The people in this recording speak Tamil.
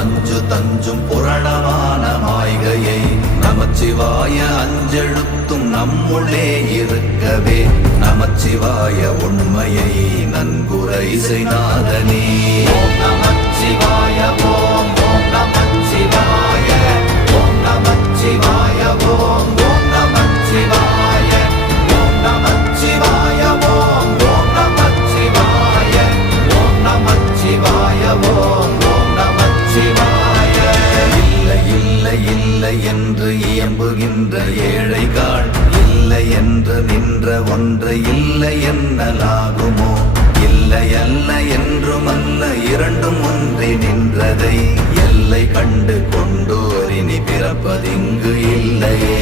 மஞ்சு தஞ்சும் புரணமான மாய்கையை நமச்சிவாய அஞ்செழுத்தும் நம்முள்ளே இருக்கவே நமச்சிவாய உண்மையை நன்குரை செய்நாதனே. ஓம் நமச்சிவாய ஓம் ஓம் நமச்சிவாய ஓம் நமச்சிவாய ஓம் ஓம் நமச்சிவாய ஓம் நமச்சிவாய ஓம் ஓம் நமச்சிவாய ஓம் நமச்சிவாய ஓம் ஓம் நமச்சிவாய. இல்லை இல்லை இல்லை என்று இயம்புகின்ற ஏழைகாள் இல்லை என்று நின்ற ஒன்று இல்லை என்னலாகுமோ? இல்லை அல்ல என்றும் அல்ல இரண்டும் ஒன்றி நின்றதை எல்லை கண்டு கொண்டோரினி பிறப்பதிங்கு இல்லையே.